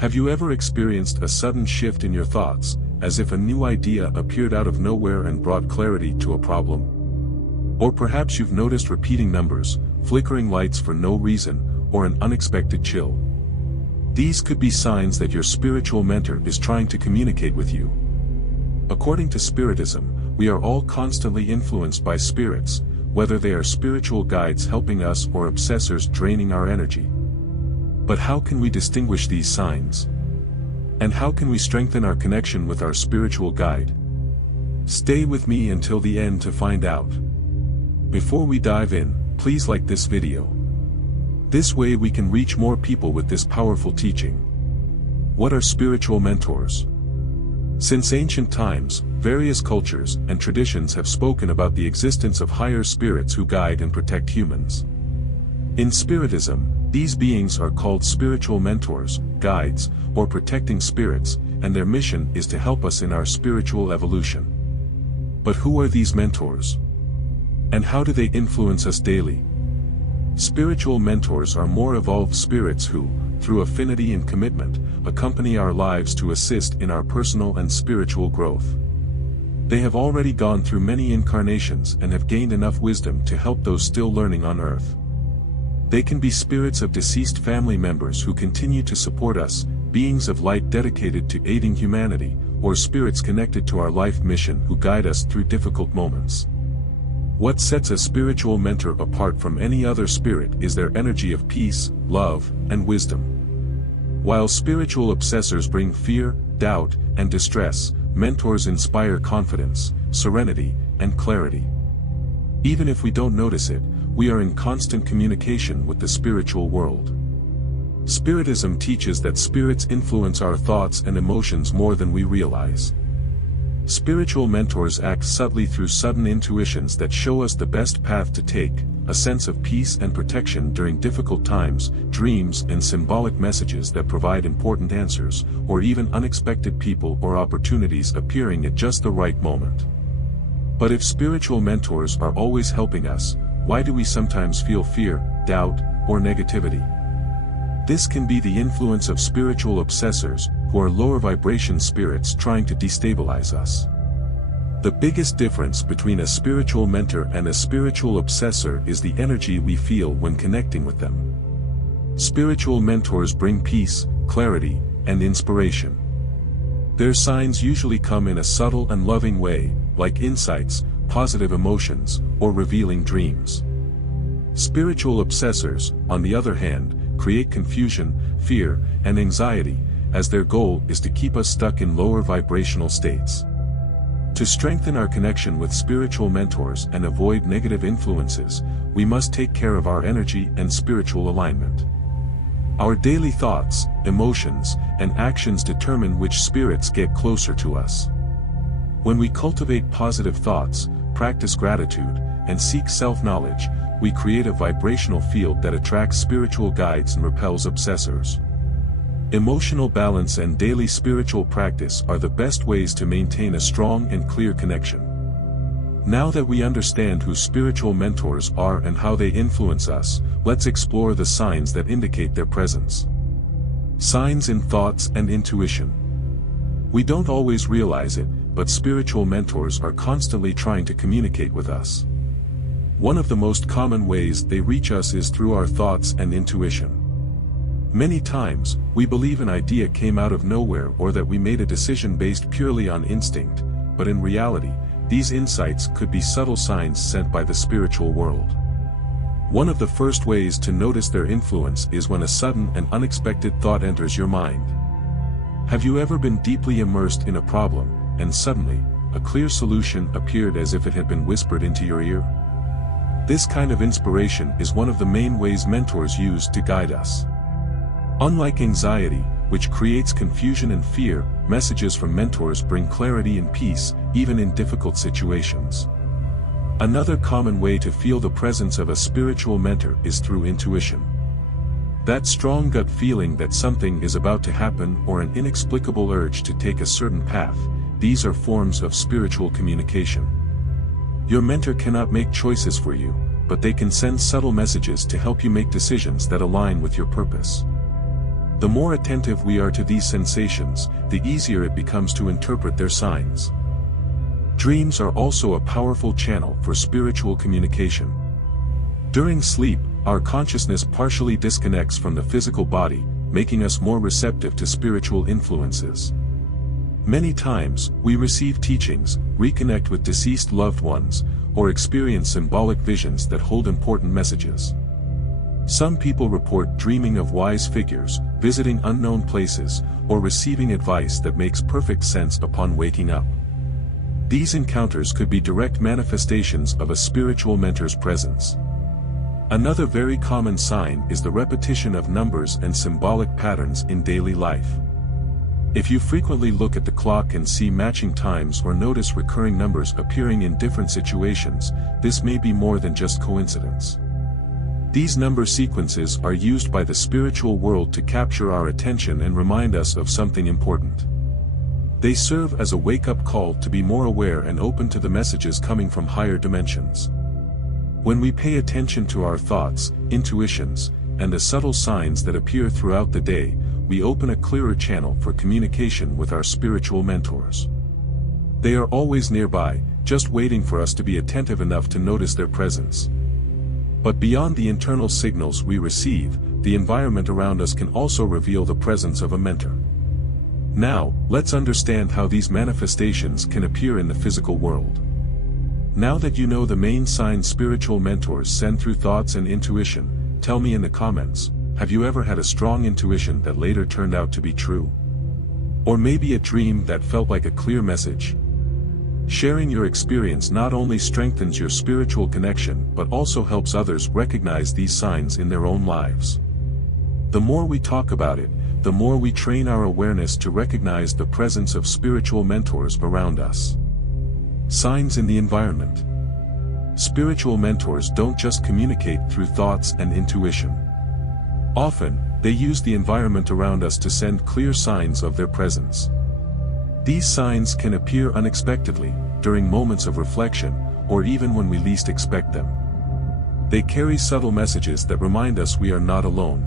Have you ever experienced a sudden shift in your thoughts, as if a new idea appeared out of nowhere and brought clarity to a problem? Or perhaps you've noticed repeating numbers, flickering lights for no reason, or an unexpected chill. These could be signs that your spiritual mentor is trying to communicate with you. According to Spiritism, we are all constantly influenced by spirits, whether they are spiritual guides helping us or obsessors draining our energy. But how can we distinguish these signs? And how can we strengthen our connection with our spiritual guide? Stay with me until the end to find out. Before we dive in, please like this video. This way we can reach more people with this powerful teaching. What are spiritual mentors? Since ancient times, various cultures and traditions have spoken about the existence of higher spirits who guide and protect humans. In Spiritism, these beings are called spiritual mentors, guides, or protecting spirits, and their mission is to help us in our spiritual evolution. But who are these mentors? And how do they influence us daily? Spiritual mentors are more evolved spirits who, through affinity and commitment, accompany our lives to assist in our personal and spiritual growth. They have already gone through many incarnations and have gained enough wisdom to help those still learning on Earth. They can be spirits of deceased family members who continue to support us, beings of light dedicated to aiding humanity, or spirits connected to our life mission who guide us through difficult moments. What sets a spiritual mentor apart from any other spirit is their energy of peace, love, and wisdom. While spiritual obsessors bring fear, doubt, and distress, mentors inspire confidence, serenity, and clarity. Even if we don't notice it, we are in constant communication with the spiritual world. Spiritism teaches that spirits influence our thoughts and emotions more than we realize. Spiritual mentors act subtly through sudden intuitions that show us the best path to take, a sense of peace and protection during difficult times, dreams and symbolic messages that provide important answers, or even unexpected people or opportunities appearing at just the right moment. But if spiritual mentors are always helping us, why do we sometimes feel fear, doubt, or negativity? This can be the influence of spiritual obsessors, who are lower vibration spirits trying to destabilize us. The biggest difference between a spiritual mentor and a spiritual obsessor is the energy we feel when connecting with them. Spiritual mentors bring peace, clarity, and inspiration. Their signs usually come in a subtle and loving way, like insights, positive emotions, or revealing dreams. Spiritual obsessors, on the other hand, create confusion, fear, and anxiety, as their goal is to keep us stuck in lower vibrational states. To strengthen our connection with spiritual mentors and avoid negative influences, we must take care of our energy and spiritual alignment. Our daily thoughts, emotions, and actions determine which spirits get closer to us. When we cultivate positive thoughts, practice gratitude, and seek self-knowledge, we create a vibrational field that attracts spiritual guides and repels obsessors. Emotional balance and daily spiritual practice are the best ways to maintain a strong and clear connection. Now that we understand who spiritual mentors are and how they influence us, let's explore the signs that indicate their presence. Signs in thoughts and intuition. We don't always realize it, but spiritual mentors are constantly trying to communicate with us. One of the most common ways they reach us is through our thoughts and intuition. Many times, we believe an idea came out of nowhere or that we made a decision based purely on instinct, but in reality, these insights could be subtle signs sent by the spiritual world. One of the first ways to notice their influence is when a sudden and unexpected thought enters your mind. Have you ever been deeply immersed in a problem, and suddenly, a clear solution appeared as if it had been whispered into your ear? This kind of inspiration is one of the main ways mentors use to guide us. Unlike anxiety, which creates confusion and fear, messages from mentors bring clarity and peace, even in difficult situations. Another common way to feel the presence of a spiritual mentor is through intuition. That strong gut feeling that something is about to happen or an inexplicable urge to take a certain path, these are forms of spiritual communication. Your mentor cannot make choices for you, but they can send subtle messages to help you make decisions that align with your purpose. The more attentive we are to these sensations, the easier it becomes to interpret their signs. Dreams are also a powerful channel for spiritual communication. During sleep, our consciousness partially disconnects from the physical body, making us more receptive to spiritual influences. Many times, we receive teachings, reconnect with deceased loved ones, or experience symbolic visions that hold important messages. Some people report dreaming of wise figures, visiting unknown places, or receiving advice that makes perfect sense upon waking up. These encounters could be direct manifestations of a spiritual mentor's presence. Another very common sign is the repetition of numbers and symbolic patterns in daily life. If you frequently look at the clock and see matching times or notice recurring numbers appearing in different situations, this may be more than just coincidence. These number sequences are used by the spiritual world to capture our attention and remind us of something important. They serve as a wake-up call to be more aware and open to the messages coming from higher dimensions. When we pay attention to our thoughts, intuitions, and the subtle signs that appear throughout the day, we open a clearer channel for communication with our spiritual mentors. They are always nearby, just waiting for us to be attentive enough to notice their presence. But beyond the internal signals we receive, the environment around us can also reveal the presence of a mentor. Now, let's understand how these manifestations can appear in the physical world. Now that you know the main signs spiritual mentors send through thoughts and intuition, tell me in the comments, have you ever had a strong intuition that later turned out to be true? Or maybe a dream that felt like a clear message? Sharing your experience not only strengthens your spiritual connection but also helps others recognize these signs in their own lives. The more we talk about it, the more we train our awareness to recognize the presence of spiritual mentors around us. Signs in the environment. Spiritual mentors don't just communicate through thoughts and intuition. Often, they use the environment around us to send clear signs of their presence. These signs can appear unexpectedly, during moments of reflection, or even when we least expect them. They carry subtle messages that remind us we are not alone.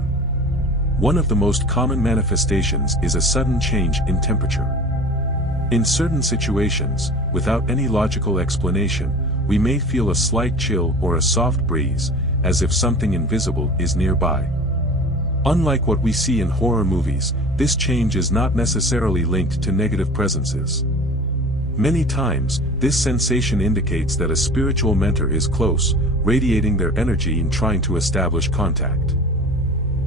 One of the most common manifestations is a sudden change in temperature. In certain situations, without any logical explanation, we may feel a slight chill or a soft breeze, as if something invisible is nearby. Unlike what we see in horror movies, this change is not necessarily linked to negative presences. Many times, this sensation indicates that a spiritual mentor is close, radiating their energy and trying to establish contact.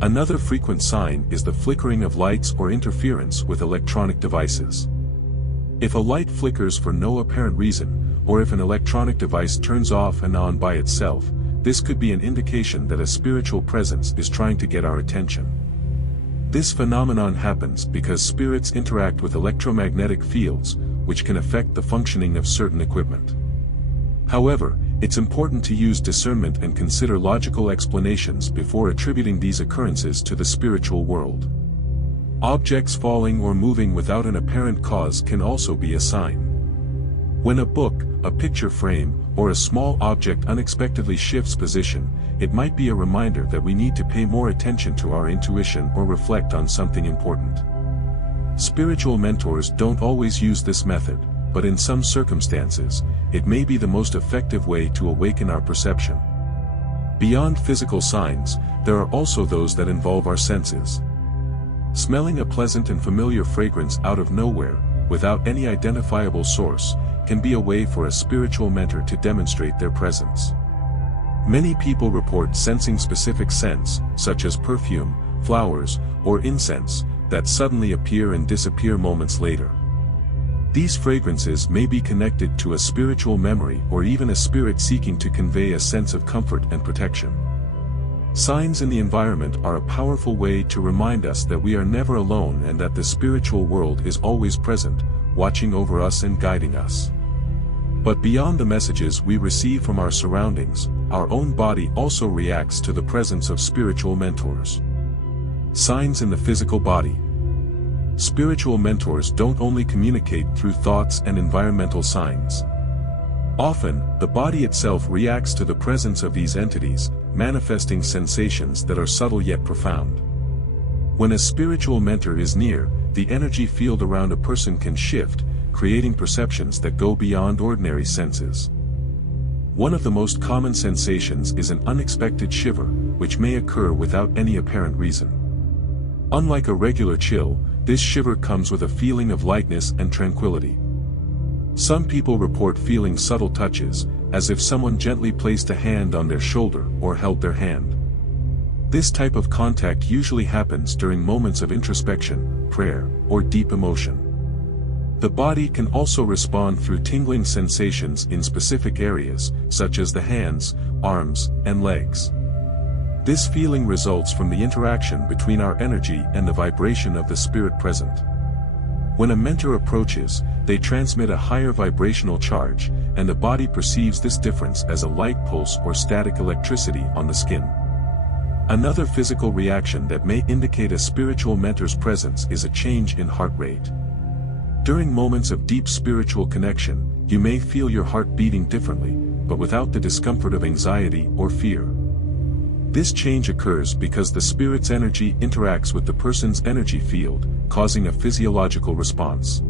Another frequent sign is the flickering of lights or interference with electronic devices. If a light flickers for no apparent reason, or if an electronic device turns off and on by itself, this could be an indication that a spiritual presence is trying to get our attention. This phenomenon happens because spirits interact with electromagnetic fields, which can affect the functioning of certain equipment. However, it's important to use discernment and consider logical explanations before attributing these occurrences to the spiritual world. Objects falling or moving without an apparent cause can also be a sign. When a book, a picture frame, or a small object unexpectedly shifts position, it might be a reminder that we need to pay more attention to our intuition or reflect on something important. Spiritual mentors don't always use this method, but in some circumstances, it may be the most effective way to awaken our perception. Beyond physical signs, there are also those that involve our senses. Smelling a pleasant and familiar fragrance out of nowhere, without any identifiable source, can be a way for a spiritual mentor to demonstrate their presence. Many people report sensing specific scents, such as perfume, flowers, or incense, that suddenly appear and disappear moments later. These fragrances may be connected to a spiritual memory or even a spirit seeking to convey a sense of comfort and protection. Signs in the environment are a powerful way to remind us that we are never alone and that the spiritual world is always present, watching over us and guiding us. But beyond the messages we receive from our surroundings, our own body also reacts to the presence of spiritual mentors. Signs in the physical body. Spiritual mentors don't only communicate through thoughts and environmental signs. Often, the body itself reacts to the presence of these entities, manifesting sensations that are subtle yet profound. When a spiritual mentor is near, the energy field around a person can shift, creating perceptions that go beyond ordinary senses. One of the most common sensations is an unexpected shiver, which may occur without any apparent reason. Unlike a regular chill, this shiver comes with a feeling of lightness and tranquility. Some people report feeling subtle touches, as if someone gently placed a hand on their shoulder or held their hand. This type of contact usually happens during moments of introspection, prayer, or deep emotion. The body can also respond through tingling sensations in specific areas, such as the hands, arms, and legs. This feeling results from the interaction between our energy and the vibration of the spirit present. When a mentor approaches, they transmit a higher vibrational charge, and the body perceives this difference as a light pulse or static electricity on the skin. Another physical reaction that may indicate a spiritual mentor's presence is a change in heart rate. During moments of deep spiritual connection, you may feel your heart beating differently, but without the discomfort of anxiety or fear. This change occurs because the spirit's energy interacts with the person's energy field, causing a physiological response.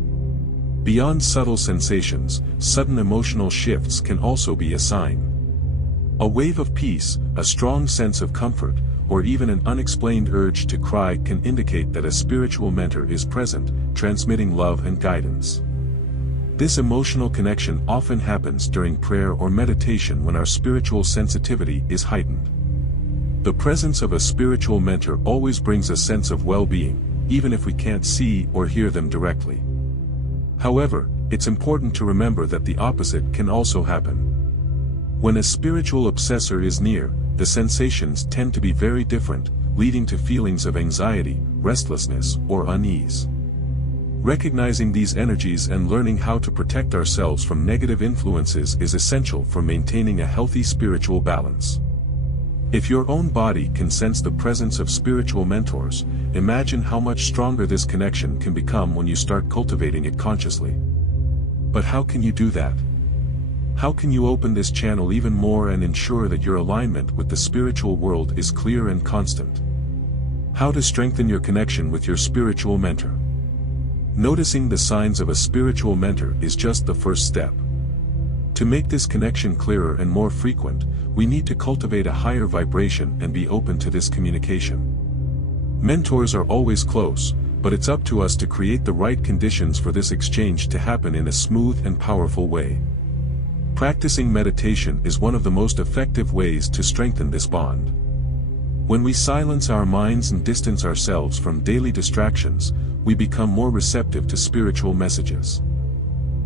Beyond subtle sensations, sudden emotional shifts can also be a sign. A wave of peace, a strong sense of comfort, or even an unexplained urge to cry can indicate that a spiritual mentor is present, transmitting love and guidance. This emotional connection often happens during prayer or meditation when our spiritual sensitivity is heightened. The presence of a spiritual mentor always brings a sense of well-being, even if we can't see or hear them directly. However, it's important to remember that the opposite can also happen. When a spiritual obsessor is near, the sensations tend to be very different, leading to feelings of anxiety, restlessness, or unease. Recognizing these energies and learning how to protect ourselves from negative influences is essential for maintaining a healthy spiritual balance. If your own body can sense the presence of spiritual mentors, imagine how much stronger this connection can become when you start cultivating it consciously. But how can you do that? How can you open this channel even more and ensure that your alignment with the spiritual world is clear and constant? How to strengthen your connection with your spiritual mentor? Noticing the signs of a spiritual mentor is just the first step. To make this connection clearer and more frequent, we need to cultivate a higher vibration and be open to this communication. Mentors are always close, but it's up to us to create the right conditions for this exchange to happen in a smooth and powerful way. Practicing meditation is one of the most effective ways to strengthen this bond. When we silence our minds and distance ourselves from daily distractions, we become more receptive to spiritual messages.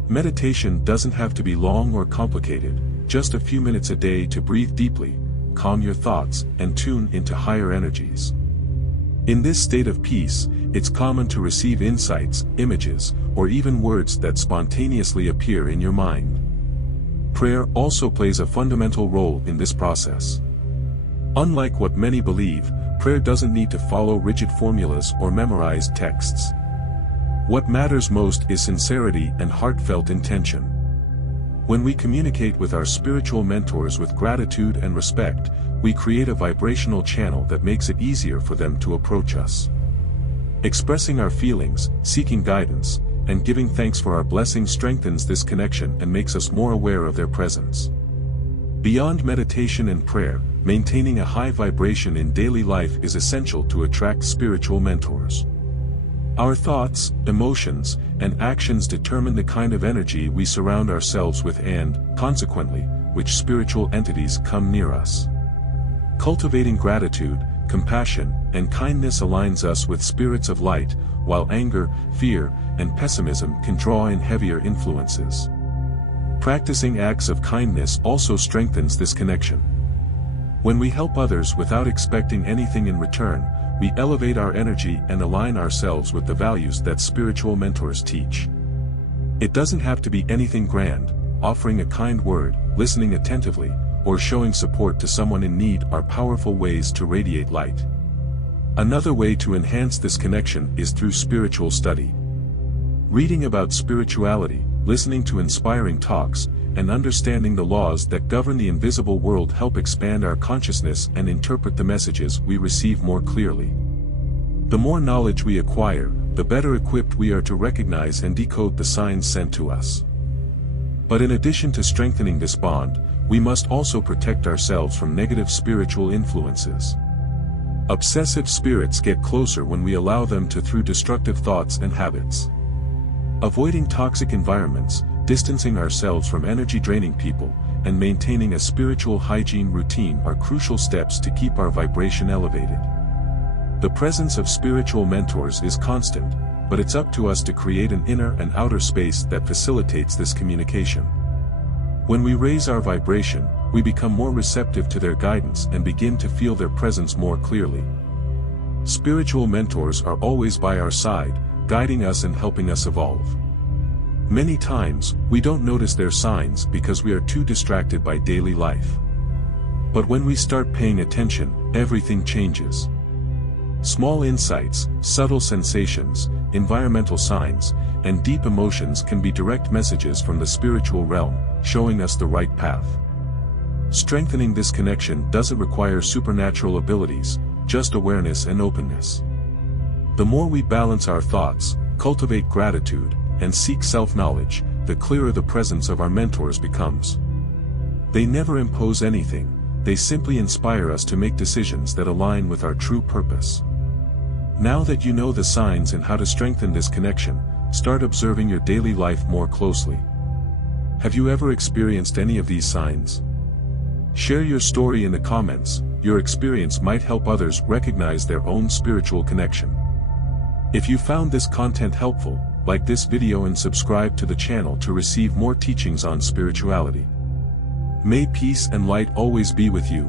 Meditation doesn't have to be long or complicated, just a few minutes a day to breathe deeply, calm your thoughts, and tune into higher energies. In this state of peace, it's common to receive insights, images, or even words that spontaneously appear in your mind. Prayer also plays a fundamental role in this process. Unlike what many believe, prayer doesn't need to follow rigid formulas or memorized texts. What matters most is sincerity and heartfelt intention. When we communicate with our spiritual mentors with gratitude and respect, we create a vibrational channel that makes it easier for them to approach us. Expressing our feelings, seeking guidance, and giving thanks for our blessings strengthens this connection and makes us more aware of their presence. Beyond meditation and prayer, maintaining a high vibration in daily life is essential to attract spiritual mentors. Our thoughts, emotions, and actions determine the kind of energy we surround ourselves with and, consequently, which spiritual entities come near us. Cultivating gratitude, compassion, and kindness aligns us with spirits of light, while anger, fear, and pessimism can draw in heavier influences. Practicing acts of kindness also strengthens this connection. When we help others without expecting anything in return, we elevate our energy and align ourselves with the values that spiritual mentors teach. It doesn't have to be anything grand. Offering a kind word, listening attentively, or showing support to someone in need are powerful ways to radiate light. Another way to enhance this connection is through spiritual study. Reading about spirituality, listening to inspiring talks, and understanding the laws that govern the invisible world help expand our consciousness and interpret the messages we receive more clearly. The more knowledge we acquire, the better equipped we are to recognize and decode the signs sent to us. But in addition to strengthening this bond, we must also protect ourselves from negative spiritual influences. Obsessive spirits get closer when we allow them to through destructive thoughts and habits. Avoiding toxic environments, distancing ourselves from energy-draining people, and maintaining a spiritual hygiene routine are crucial steps to keep our vibration elevated. The presence of spiritual mentors is constant, but it's up to us to create an inner and outer space that facilitates this communication. When we raise our vibration, we become more receptive to their guidance and begin to feel their presence more clearly. Spiritual mentors are always by our side, guiding us and helping us evolve. Many times, we don't notice their signs because we are too distracted by daily life. But when we start paying attention, everything changes. Small insights, subtle sensations, environmental signs, and deep emotions can be direct messages from the spiritual realm, showing us the right path. Strengthening this connection doesn't require supernatural abilities, just awareness and openness. The more we balance our thoughts, cultivate gratitude, and seek self-knowledge, the clearer the presence of our mentors becomes. They never impose anything, they simply inspire us to make decisions that align with our true purpose. Now that you know the signs and how to strengthen this connection, start observing your daily life more closely. Have you ever experienced any of these signs? Share your story in the comments. Your experience might help others recognize their own spiritual connection. If you found this content helpful, like this video and subscribe to the channel to receive more teachings on spirituality. May peace and light always be with you.